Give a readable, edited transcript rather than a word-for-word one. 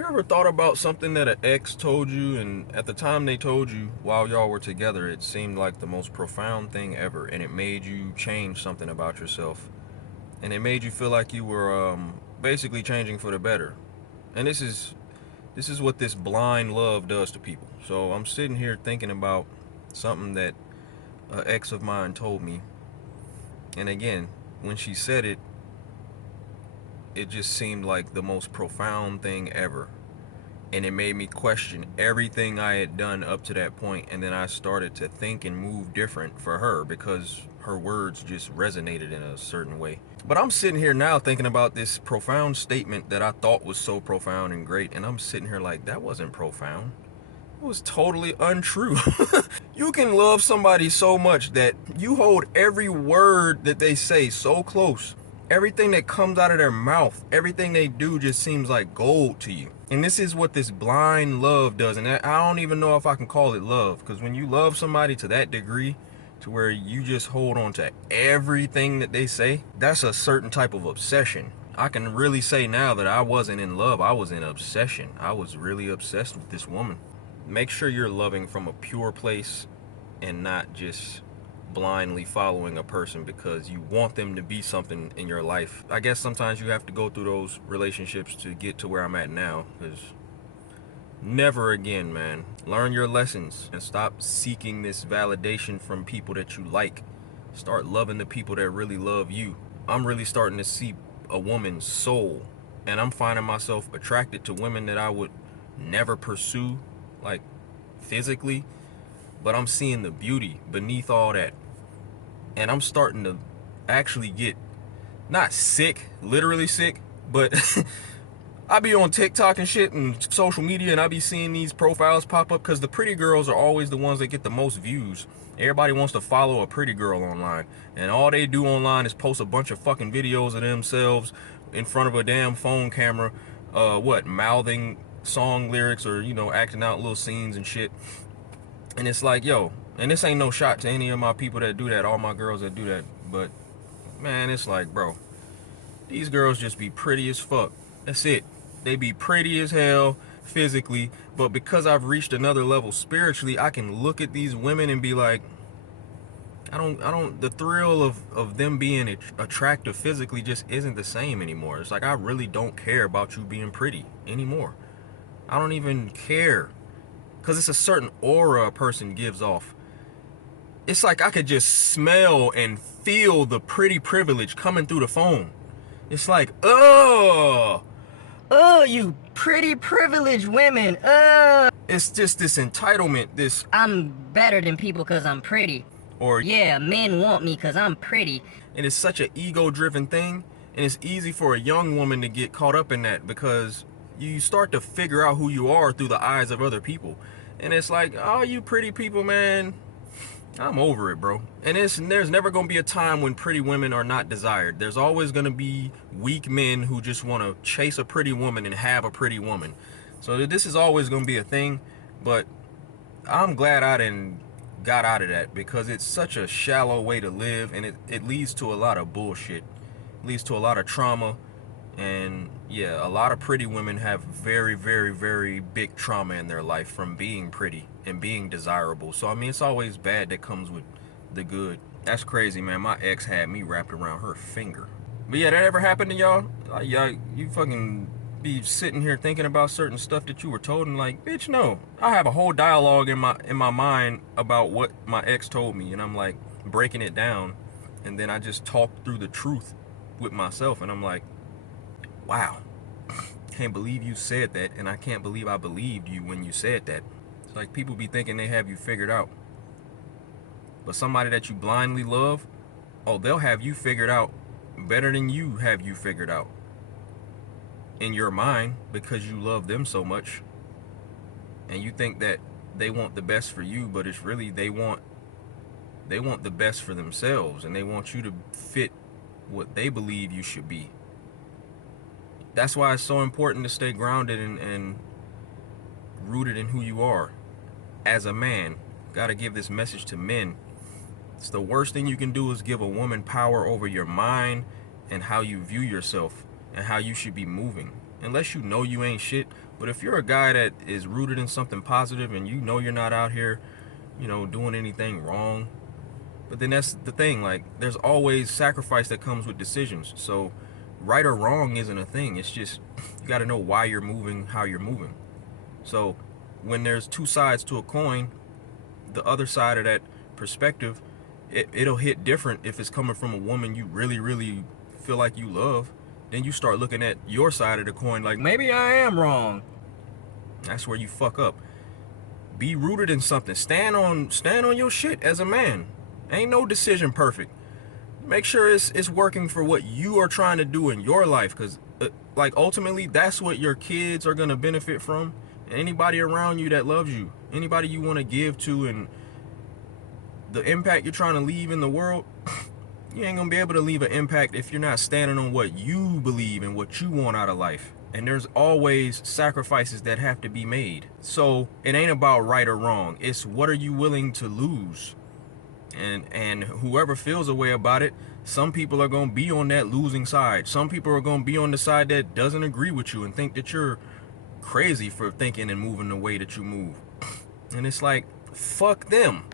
You ever thought about something that an ex told you, and at the time they told you while y'all were together, it seemed like the most profound thing ever, and it made you change something about yourself, and it made you feel like you were basically changing for the better. And this is what this blind love does to people. So I'm sitting here thinking about something that an ex of mine told me, and again, when she said it, it just seemed like the most profound thing ever. And it made me question everything I had done up to that point, and then I started to think and move different for her because her words just resonated in a certain way. But I'm sitting here now thinking about this profound statement that I thought was so profound and great, and I'm sitting here like, that wasn't profound. It was totally untrue. You can love somebody so much that you hold every word that they say so close. Everything that comes out of their mouth, everything they do just seems like gold to you. And this is what this blind love does. And I don't even know if I can call it love, because when you love somebody to that degree, to where you just hold on to everything that they say, that's a certain type of obsession. I can really say now that I wasn't in love, I was in obsession. I was really obsessed with this woman. Make sure you're loving from a pure place and not just blindly following a person because you want them to be something in your life. I guess sometimes you have to go through those relationships to get to where I'm at now, because never again, man. Learn your lessons and stop seeking this validation from people that you like. Start loving the people that really love you. I'm really starting to see a woman's soul, and I'm finding myself attracted to women that I would never pursue, like physically, but I'm seeing the beauty beneath all that. And I'm starting to actually get not sick, literally sick, but I be on TikTok and shit and social media, and I be seeing these profiles pop up because the pretty girls are always the ones that get the most views. Everybody wants to follow a pretty girl online, and all they do online is post a bunch of fucking videos of themselves in front of a damn phone camera, mouthing song lyrics, or acting out little scenes and shit. And it's like, yo, and this ain't no shot to any of my people that do that, all my girls that do that, but man, it's like, bro, these girls just be pretty as fuck. That's it. They be pretty as hell physically, but because I've reached another level spiritually, I can look at these women and be like, the thrill of them being attractive physically just isn't the same anymore. It's like, I really don't care about you being pretty anymore. I don't even care, because it's a certain aura a person gives off. It's like I could just smell and feel the pretty privilege coming through the phone. It's like, Oh, you pretty privileged women. it's just this entitlement, this, I'm better than people because I'm pretty. or, Yeah, men want me because I'm pretty. and it's such an ego-driven thing, and it's easy for a young woman to get caught up in that because you start to figure out who you are through the eyes of other people. And it's like, oh, you pretty people, man, I'm over it, bro. And there's never going to be a time when pretty women are not desired. There's always going to be weak men who just want to chase a pretty woman and have a pretty woman. So this is always going to be a thing, but I'm glad I didn't got out of that, because it's such a shallow way to live, and it leads to a lot of bullshit. It leads to a lot of trauma. And yeah, a lot of pretty women have very, very, very big trauma in their life from being pretty and being desirable. So I mean, it's always bad that comes with the good. That's crazy, man. My ex had me wrapped around her finger. But yeah, that ever happened to y'all? Like, y'all, you fucking be sitting here thinking about certain stuff that you were told, and like, bitch, no. I have a whole dialogue in my mind about what my ex told me, and I'm like breaking it down, and then I just talk through the truth with myself, and I'm like, wow, can't believe you said that, and I can't believe I believed you when you said that. It's like people be thinking they have you figured out, but somebody that you blindly love, oh, they'll have you figured out better than you have you figured out in your mind, because you love them so much, and you think that they want the best for you, but it's really they want the best for themselves, and they want you to fit what they believe you should be. That's why it's so important to stay grounded and rooted in who you are as a man. Gotta give this message to men. It's the worst thing you can do is give a woman power over your mind and how you view yourself and how you should be moving. Unless you know you ain't shit, But if you're a guy that is rooted in something positive and you know you're not out here, doing anything wrong, but then that's the thing, like, there's always sacrifice that comes with decisions. So right or wrong isn't a thing. It's just you got to know why you're moving, how you're moving. So when there's two sides to a coin, the other side of that perspective, it'll hit different if it's coming from a woman you really, really feel like you love. Then you start looking at your side of the coin like, maybe I am wrong. That's where you fuck up. Be rooted in something. Stand on your shit as a man. Ain't no decision perfect. Make sure it's working for what you are trying to do in your life, because like, ultimately that's what your kids are going to benefit from. Anybody around you that loves you, anybody you want to give to, and the impact you're trying to leave in the world, you ain't gonna be able to leave an impact if you're not standing on what you believe and what you want out of life. And there's always sacrifices that have to be made. So it ain't about right or wrong. It's what are you willing to lose? And whoever feels a way about it, some people are gonna be on that losing side. Some people are gonna be on the side that doesn't agree with you and think that you're crazy for thinking and moving the way that you move. And it's like, fuck them.